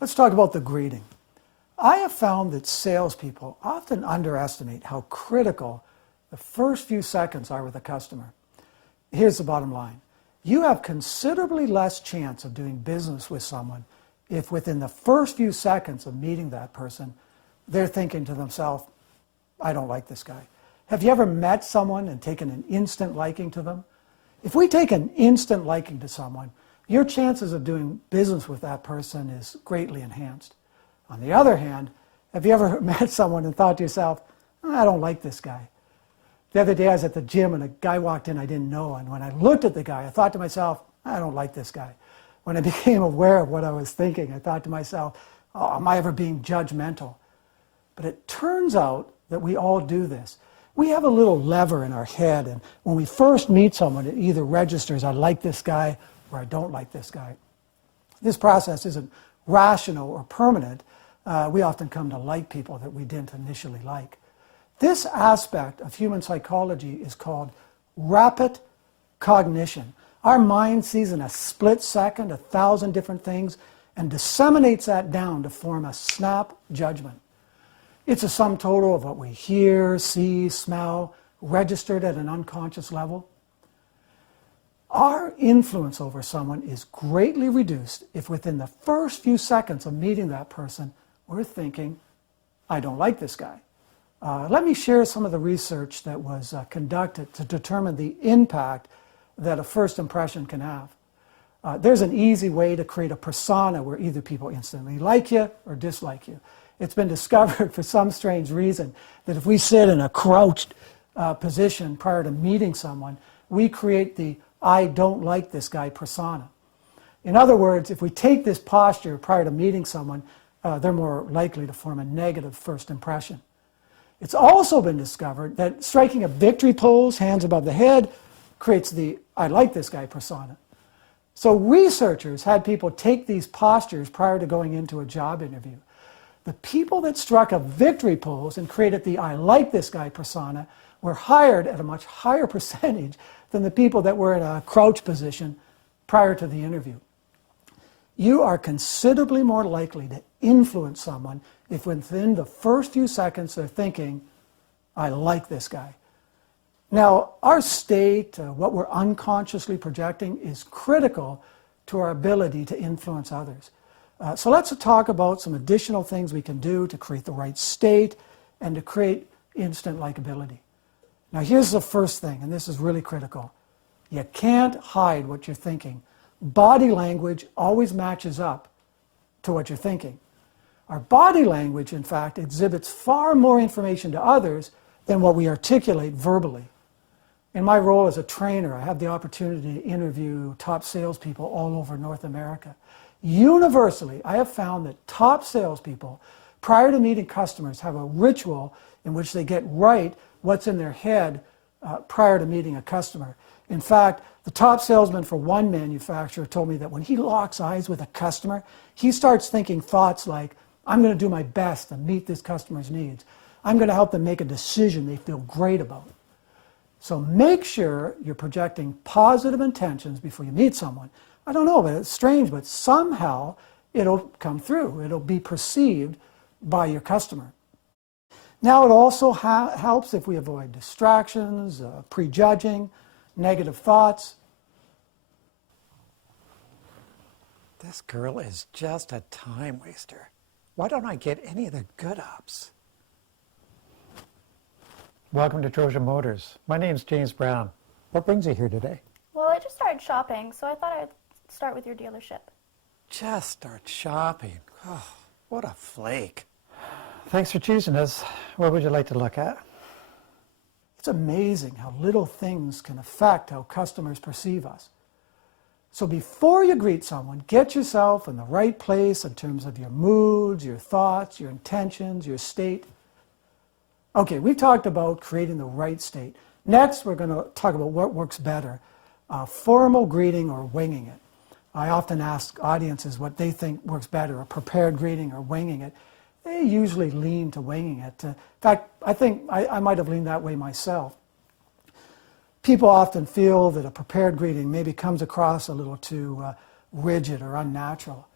Let's talk about the greeting. I have found that salespeople often underestimate how critical the first few seconds are with a customer. Here's the bottom line. You have considerably less chance of doing business with someone if within the first few seconds of meeting that person, they're thinking to themselves, I don't like this guy. Have you ever met someone and taken an instant liking to them? If we take an instant liking to someone, your chances of doing business with that person is greatly enhanced. On the other hand, have you ever met someone and thought to yourself, I don't like this guy? The other day I was at the gym and a guy walked in I didn't know, and when I looked at the guy, I thought to myself, I don't like this guy. When I became aware of what I was thinking, I thought to myself, oh, am I ever being judgmental? But it turns out that we all do this. We have a little lever in our head, and when we first meet someone, it either registers, I like this guy, or I don't like this guy. This process isn't rational or permanent. We often come to like people that we didn't initially like. This aspect of human psychology is called rapid cognition. Our mind sees in a split second 1,000 different things and disseminates that down to form a snap judgment. It's a sum total of what we hear, see, smell, registered at an unconscious level. Our influence over someone is greatly reduced if within the first few seconds of meeting that person, we're thinking, I don't like this guy. Let me share some of the research that was conducted to determine the impact that a first impression can have. There's an easy way to create a persona where either people instantly like you or dislike you. It's been discovered for some strange reason that if we sit in a crouched position prior to meeting someone, we create the I don't like this guy persona. In other words, if we take this posture prior to meeting someone, they're more likely to form a negative first impression. It's also been discovered that striking a victory pose, hands above the head, creates the I like this guy persona. So researchers had people take these postures prior to going into a job interview. The people that struck a victory pose and created the I like this guy persona were hired at a much higher percentage than the people that were in a crouch position prior to the interview. You are considerably more likely to influence someone if within the first few seconds they're thinking, I like this guy. Now, our state, what we're unconsciously projecting, is critical to our ability to influence others. So let's talk about some additional things we can do to create the right state and to create instant likability. Now, here's the first thing, and this is really critical. You can't hide what you're thinking. Body language always matches up to what you're thinking. Our body language, in fact, exhibits far more information to others than what we articulate verbally. In my role as a trainer, I have the opportunity to interview top salespeople all over North America. Universally, I have found that top salespeople, prior to meeting customers, have a ritual in which they get right what's in their head prior to meeting a customer. In fact, the top salesman for one manufacturer told me that when he locks eyes with a customer, he starts thinking thoughts like, I'm going to do my best to meet this customer's needs. I'm going to help them make a decision they feel great about. So make sure you're projecting positive intentions before you meet someone. I don't know, but it's strange, but somehow it'll come through. It'll be perceived by your customer. Now, it also helps if we avoid distractions, prejudging, negative thoughts. This girl is just a time waster. Why don't I get any of the good ups? Welcome to Trojan Motors. My name's James Brown. What brings you here today? Well, I just started shopping, so I thought I'd start with your dealership. Just start shopping. Oh, what a flake. Thanks for choosing us. What would you like to look at? It's amazing how little things can affect how customers perceive us. So before you greet someone, get yourself in the right place in terms of your moods, your thoughts, your intentions, your state. Okay, we've talked about creating the right state. Next, we're going to talk about what works better, formal greeting or winging it. I often ask audiences what they think works better, a prepared greeting or winging it. They usually lean to winging it. In fact, I think I might have leaned that way myself. People often feel that a prepared greeting maybe comes across a little too rigid or unnatural.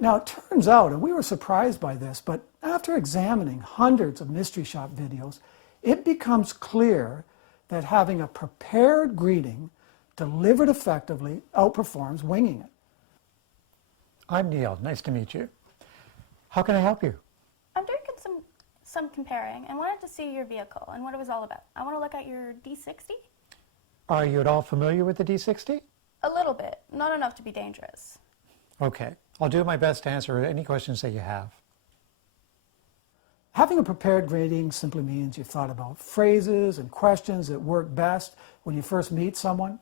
Now, it turns out, and we were surprised by this, but after examining hundreds of mystery shop videos, it becomes clear that having a prepared greeting delivered effectively outperforms winging it. I'm Neil. Nice to meet you. How can I help you? I'm doing some comparing and wanted to see your vehicle and what it was all about. I want to look at your D60. Are you at all familiar with the D60? A little bit, not enough to be dangerous. Okay. I'll do my best to answer any questions that you have. Having a prepared greeting simply means you've thought about phrases and questions that work best when you first meet someone.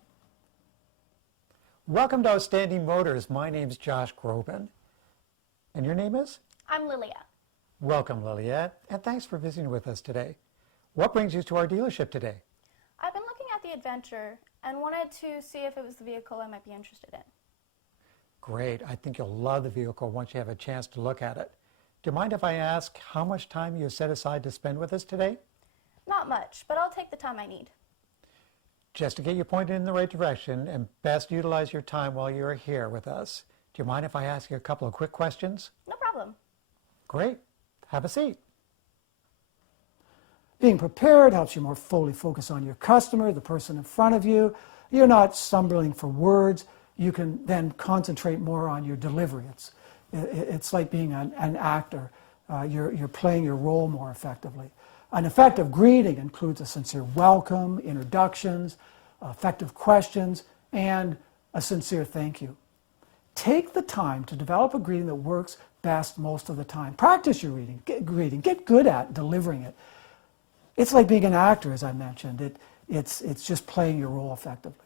Welcome to Outstanding Motors. My name's Josh Groban. And your name is? I'm Lilia. Welcome, Liliette, and thanks for visiting with us today. What brings you to our dealership today? I've been looking at the Adventure and wanted to see if it was the vehicle I might be interested in. Great. I think you'll love the vehicle once you have a chance to look at it. Do you mind if I ask how much time you set aside to spend with us today? Not much, but I'll take the time I need. Just to get you pointed in the right direction and best utilize your time while you're here with us, do you mind if I ask you a couple of quick questions? No problem. Great. Have a seat. Being prepared helps you more fully focus on your customer, the person in front of you. You're not stumbling for words. You can then concentrate more on your delivery. It's like being an actor. You're playing your role more effectively. An effective greeting includes a sincere welcome, introductions, effective questions, and a sincere thank you. Take the time to develop a greeting that works best most of the time. Practice your greeting. Get good at delivering it. It's like being an actor, as I mentioned. It's just playing your role effectively.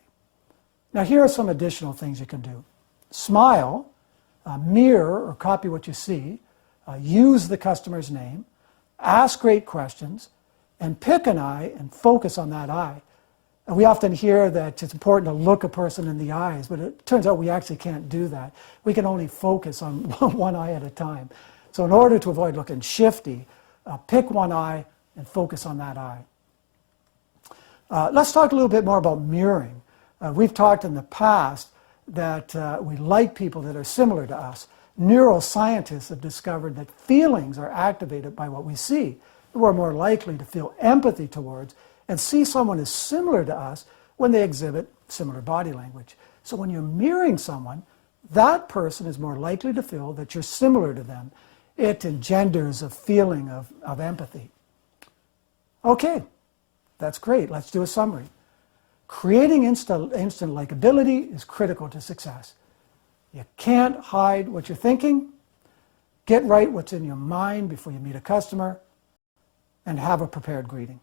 Now, here are some additional things you can do. Smile, mirror or copy what you see, use the customer's name, ask great questions, and pick an eye and focus on that eye. And we often hear that it's important to look a person in the eyes, but it turns out we actually can't do that. We can only focus on one eye at a time. So in order to avoid looking shifty, pick one eye and focus on that eye. Let's talk a little bit more about mirroring. We've talked in the past that we like people that are similar to us. Neuroscientists have discovered that feelings are activated by what we see. We're more likely to feel empathy towards and see someone as similar to us when they exhibit similar body language. So when you're mirroring someone, that person is more likely to feel that you're similar to them. It engenders a feeling of empathy. Okay, that's great. Let's do a summary. Creating instant likability is critical to success. You can't hide what you're thinking. Get right what's in your mind before you meet a customer, and have a prepared greeting.